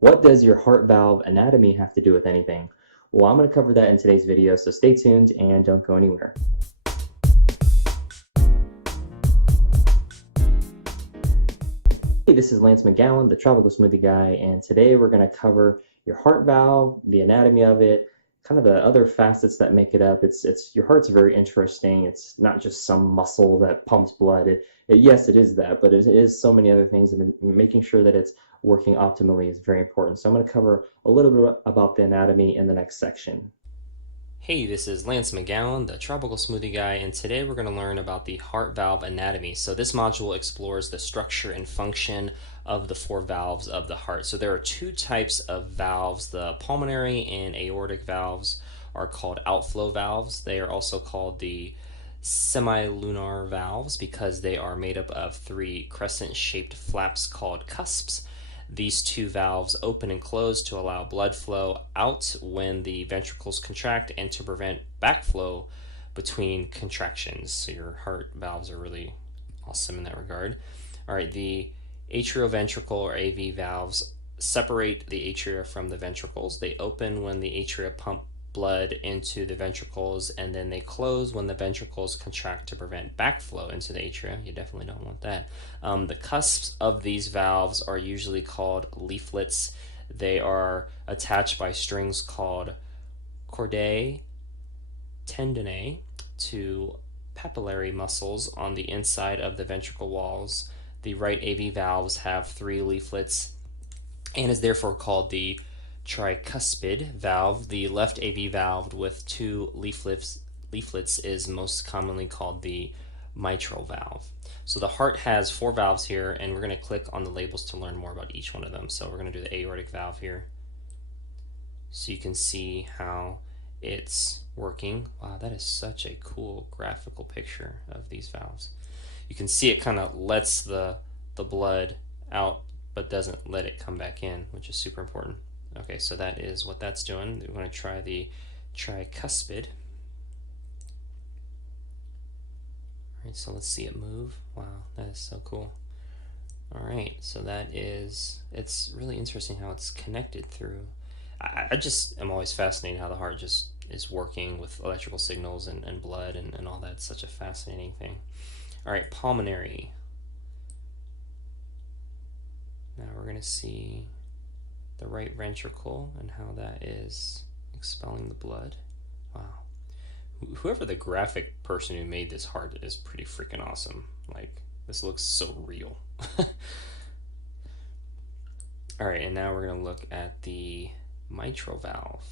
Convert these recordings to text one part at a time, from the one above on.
What does your heart valve anatomy have to do with anything? Well, I'm going to cover that in today's video, so stay tuned and don't go anywhere. Hey, this is Lance McGowan, the Tropical Smoothie Guy, and today we're going to cover your heart valve, the anatomy of it, kind of the other facets that make it up. It's your heart's very interesting. It's not just some muscle that pumps blood. Yes, it is that, but it is so many other things, and making sure that it's working optimally is very important. So I'm going to cover a little bit about the anatomy in the next section. Hey, this is Lance McGowan, the Tropical Smoothie Guy, and today we're going to learn about the heart valve anatomy. So this module explores the structure and function of the four valves of the heart. So there are two types of valves. The pulmonary and aortic valves are called outflow valves. They are also called the semilunar valves because they are made up of three crescent-shaped flaps called cusps. These two valves open and close to allow blood flow out when the ventricles contract and to prevent backflow between contractions. So your heart valves are really awesome in that regard. All right, the atrioventricle or AV valves separate the atria from the ventricles. They open when the atria pump blood into the ventricles, and then they close when the ventricles contract to prevent backflow into the atria. You definitely don't want that. The cusps of these valves are usually called leaflets. They are attached by strings called chordae tendineae to papillary muscles on the inside of the ventricle walls. The right AV valves have three leaflets and is therefore called the tricuspid valve. The left AV valve with two leaflets is most commonly called the mitral valve. So the heart has four valves here, and we're going to click on the labels to learn more about each one of them. So we're going to do the aortic valve here so you can see how it's working. Wow, that is such a cool graphical picture of these valves. You can see it kind of lets the blood out but doesn't let it come back in, which is super important. Okay, so that is what that's doing. We want to try the tricuspid. All right, so let's see it move. Wow, that is so cool. All right, so that is, it's really interesting how it's connected through. I just am always fascinated how the heart just is working with electrical signals and blood and all that. It's such a fascinating thing. All right, pulmonary. Now we're going to see the right ventricle and how that is expelling the blood. Wow. Whoever the graphic person who made this heart is pretty freaking awesome. Like, this looks so real. All right, and now we're going to look at the mitral valve.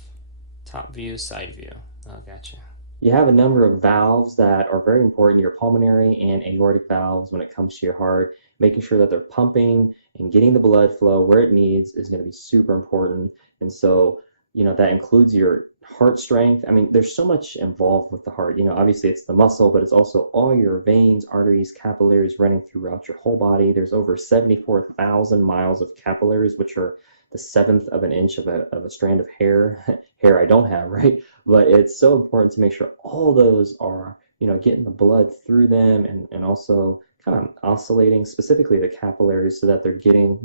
Top view, side view. Oh, gotcha. You have a number of valves that are very important, your pulmonary and aortic valves when it comes to your heart. Making sure that they're pumping and getting the blood flow where it needs is going to be super important. And so, that includes your heart strength. I mean, there's so much involved with the heart. Obviously it's the muscle, but it's also all your veins, arteries, capillaries running throughout your whole body. There's over 74,000 miles of capillaries, which are the seventh of an inch of a strand of hair. Hair I don't have, right? But it's so important to make sure all those are, getting the blood through them and also kind of oscillating, specifically the capillaries, so that they're getting,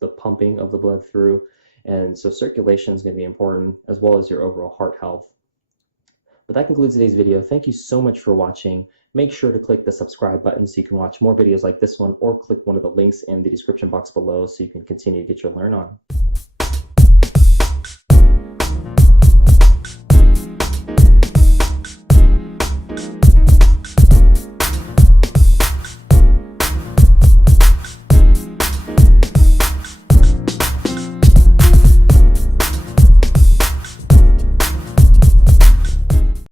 the pumping of the blood through. And so circulation is going to be important, as well as your overall heart health. But that concludes today's video. Thank you so much for watching. Make sure to click the subscribe button so you can watch more videos like this one, or click one of the links in the description box below so you can continue to get your learn on.